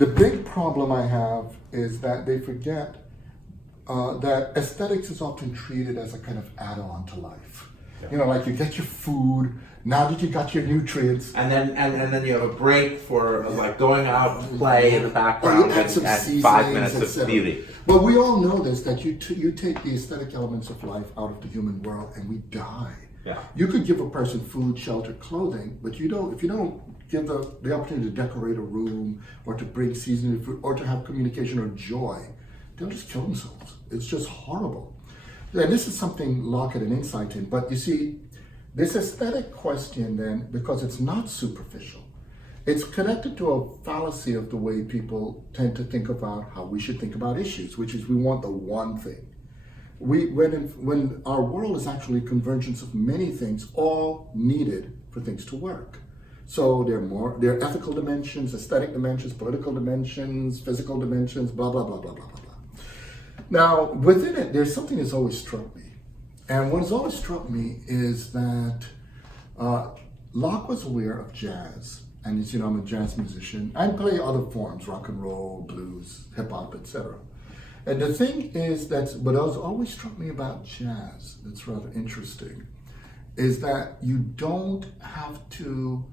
The big problem I have is that they forget that aesthetics is often treated as a kind of add-on to life. You know, like you get your food, now that you got your nutrients. And then you have a break for like going out and play in the background and 5 minutes of beauty. Well, we all know this, that you take the aesthetic elements of life out of the human world and we die. Yeah. You could give a person food, shelter, clothing, but if you don't give the opportunity to decorate a room or to bring seasonal food or to have communication or joy, they'll just kill themselves. It's just horrible. And this is something Locke had an insight in, but you see, this aesthetic question then, because it's not superficial, it's connected to a fallacy of the way people tend to think about how we should think about issues, which is we want the one thing. When our world is actually a convergence of many things, all needed for things to work. So there are ethical dimensions, aesthetic dimensions, political dimensions, physical dimensions, blah, blah, blah, blah, blah, blah, blah. Now, within it, there's something that's always struck me. And what has always struck me is that Locke was aware of jazz. And as you know, I'm a jazz musician. I play other forms, rock and roll, blues, hip hop, etc. And the thing is what has always struck me about jazz that's rather interesting is that you don't have to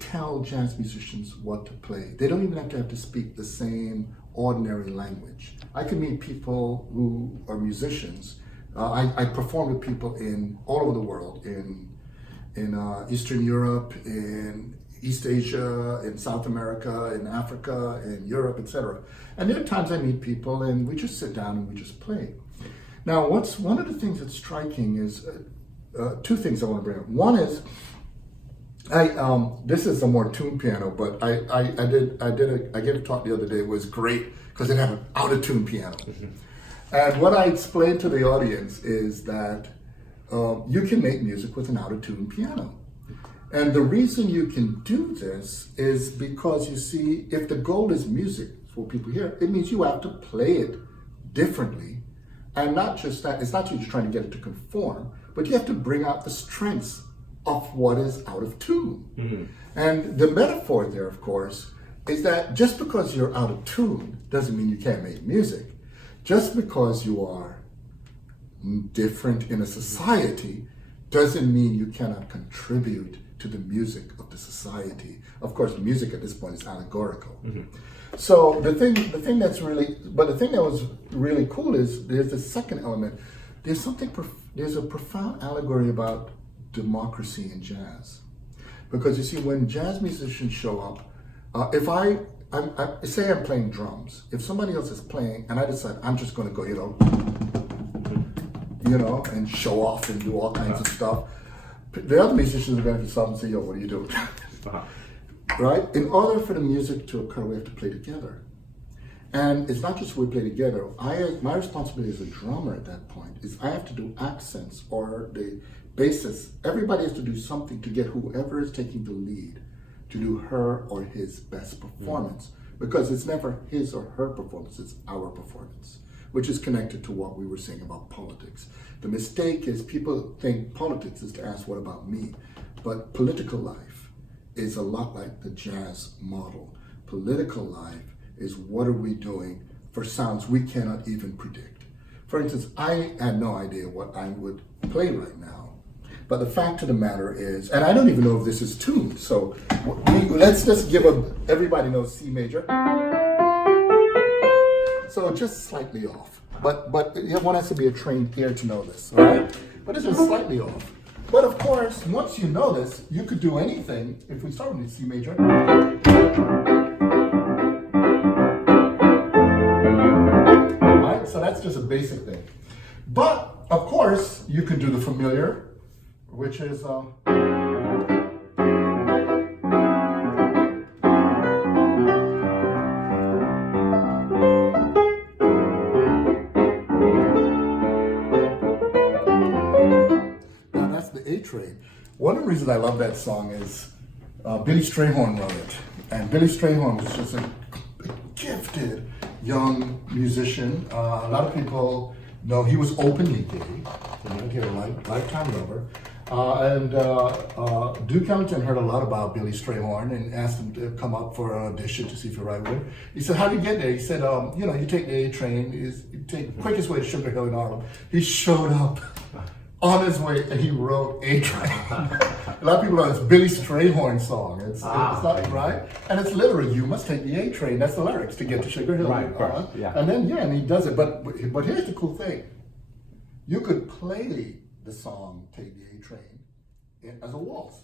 tell jazz musicians what to play. They don't even have to speak the same ordinary language. I can meet people who are musicians. I perform with people all over the world, in Eastern Europe, in East Asia, in South America, in Africa, in Europe, etc. And there are times I meet people and we just sit down and we just play. Now, one of the things that's striking is two things I want to bring up. One is, this is a more tuned piano, but I gave a talk the other day. It was great because it had an out of tune piano. Mm-hmm. And what I explained to the audience is that you can make music with an out of tune piano. And the reason you can do this is because, you see, if the goal is music for people here, it means you have to play it differently. And not just that, it's not just trying to get it to conform, but you have to bring out the strengths of what is out of tune. Mm-hmm. And the metaphor there, of course, is that just because you're out of tune doesn't mean you can't make music. Just because you are different in a society doesn't mean you cannot contribute to the music of the society. Of course, music at this point is allegorical. Mm-hmm. So the thing that was really cool is there's the second element. There's a profound allegory about democracy in jazz. Because you see, when jazz musicians show up, if I say I'm playing drums, if somebody else is playing and I decide I'm just going to go, and show off and do all kinds of stuff, the other musicians are going to stop and say, yo, what are you doing? Right? In order for the music to occur, we have to play together. And it's not just we play together. My responsibility as a drummer at that point is I have to do accents or the basis. Everybody has to do something to get whoever is taking the lead to do her or his best performance. Mm-hmm. Because it's never his or her performance, it's our performance, which is connected to what we were saying about politics. The mistake is people think politics is to ask, what about me? But political life is a lot like the jazz model. Political life is what are we doing for sounds we cannot even predict. For instance, I had no idea what I would play right now. But the fact of the matter is, and I don't even know if this is tuned, so let's just give everybody knows C major. So just slightly off. But one has to be a trained ear to know this, all right? But it's just slightly off. But of course, once you know this, you could do anything. If we start with C major. Right? So that's just a basic thing. But of course, you could do the familiar, which is one of the reasons I love that song is Billy Strayhorn wrote it. And Billy Strayhorn was just a gifted young musician. A lot of people know he was openly gay. He had a lifetime lover. Duke Ellington heard a lot about Billy Strayhorn and asked him to come up for an audition to see if he write with him. He said, "How do you get there?" He said, you take the A train. You take the quickest way to Sugar Hill in Harlem." He showed up on his way and he wrote A Train. A lot of people know it's Billy Strayhorn's song. It's not right, and it's literally "You must take the A train." That's the lyrics to get to Sugar Hill. Right, of course, yeah. And then and he does it. But here's the cool thing: you could play the song "Take the A Train" as a waltz.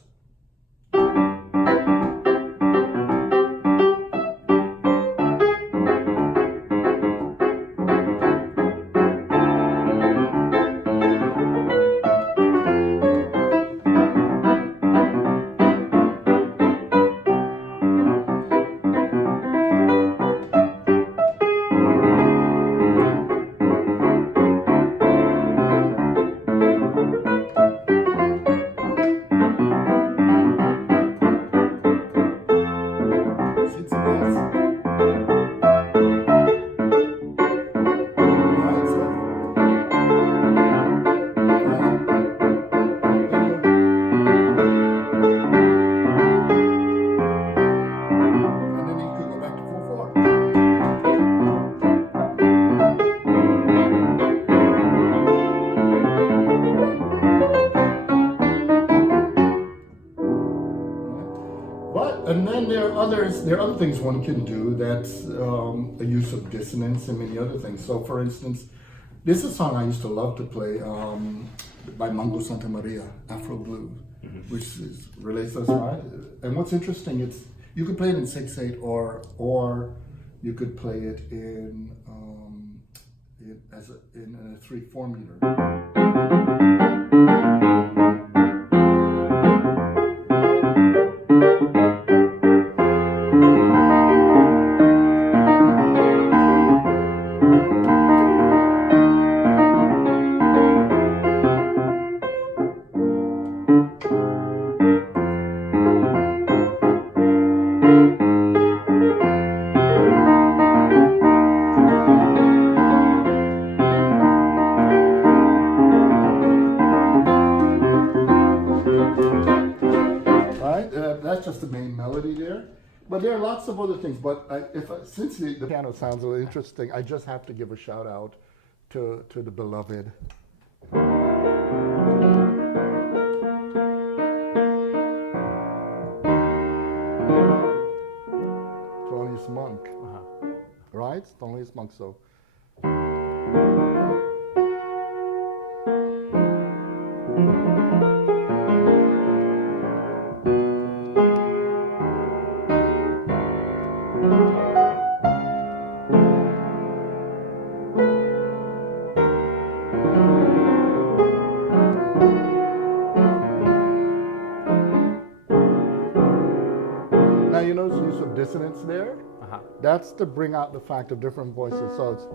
There are other things one can do that's a use of dissonance and many other things. So, for instance, this is a song I used to love to play by Mango Santa Maria, Afro Blues, which relates to us, right? And what's interesting, you could play it in 6/8 or you could play it in a 3/4 meter. That's just the main melody there. But there are lots of other things. But since the piano sounds a little interesting, I just have to give a shout out to the beloved Thelonious Monk. Right? Thelonious Monk. So. Now you notice the use of dissonance there? That's to bring out the fact of different voices. So it's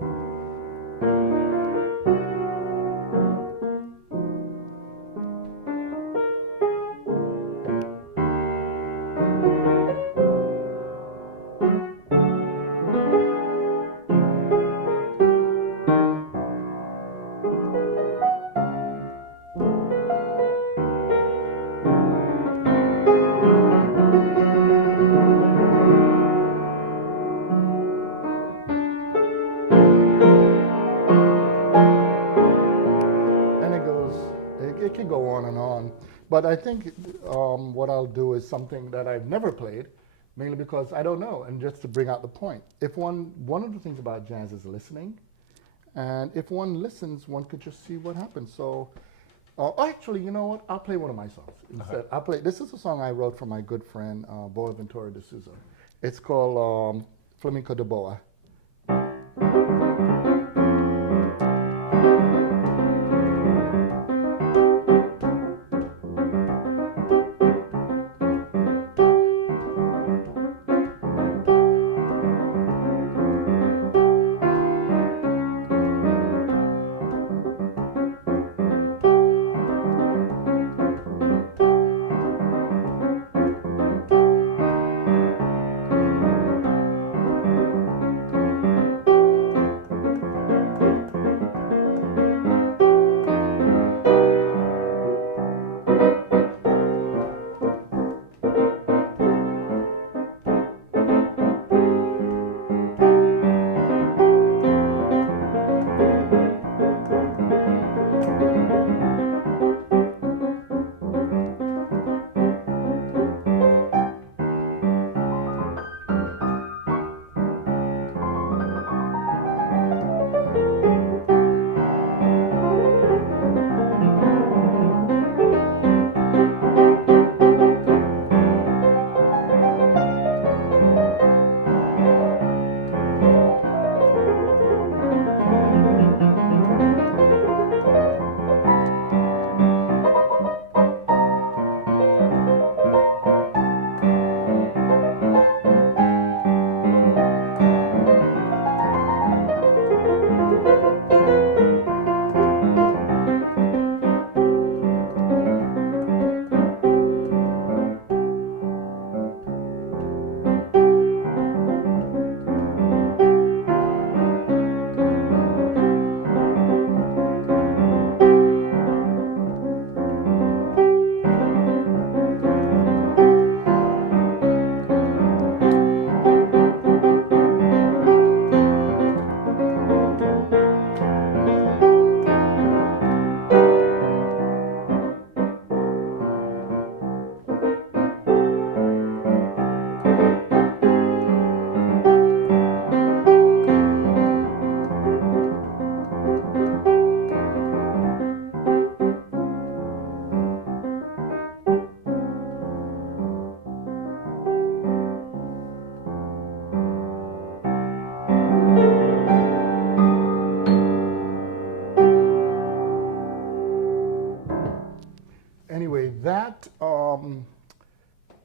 But I think what I'll do is something that I've never played, mainly because I don't know, and just to bring out the point. If one of the things about jazz is listening, and if one listens, one could just see what happens. So, actually, you know what? I'll play one of my songs instead. This is a song I wrote for my good friend Boaventura de Souza. It's called Flamenco de Boa.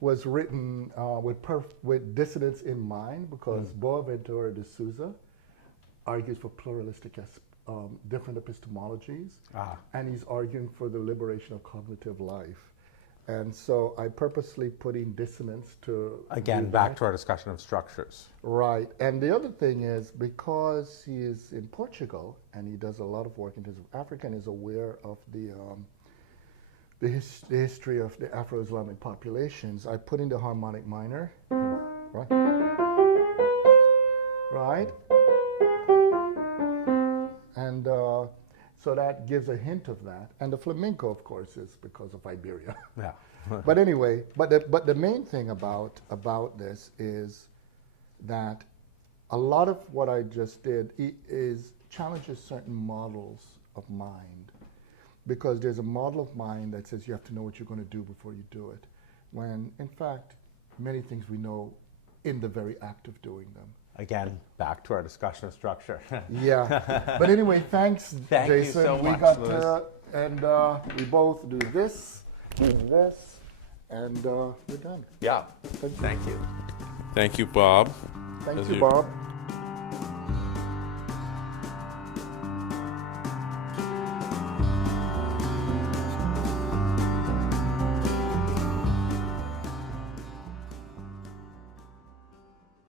was written with dissonance in mind, because Boaventura de Souza argues for pluralistic different epistemologies, and he's arguing for the liberation of cognitive life. And so I purposely put in dissonance to... Again, back to our discussion of structures. Right. And the other thing is, because he is in Portugal and he does a lot of work in terms of Africa and is aware of the history of the Afro-Islamic populations, I put in the harmonic minor, right? Right? And so that gives a hint of that. And the flamenco, of course, is because of Iberia. Yeah. But anyway, but the main thing about this is that a lot of what I just did is challenges certain models of mind. Because there's a model of mind that says you have to know what you're going to do before you do it. When, in fact, many things we know in the very act of doing them. Again, back to our discussion of structure. Yeah. But anyway, thanks, Thank Jason. you so much, Louis. And we both do this, and we're done. Yeah. Thank you. Thank you. Thank you, Bob. Thank you, Bob.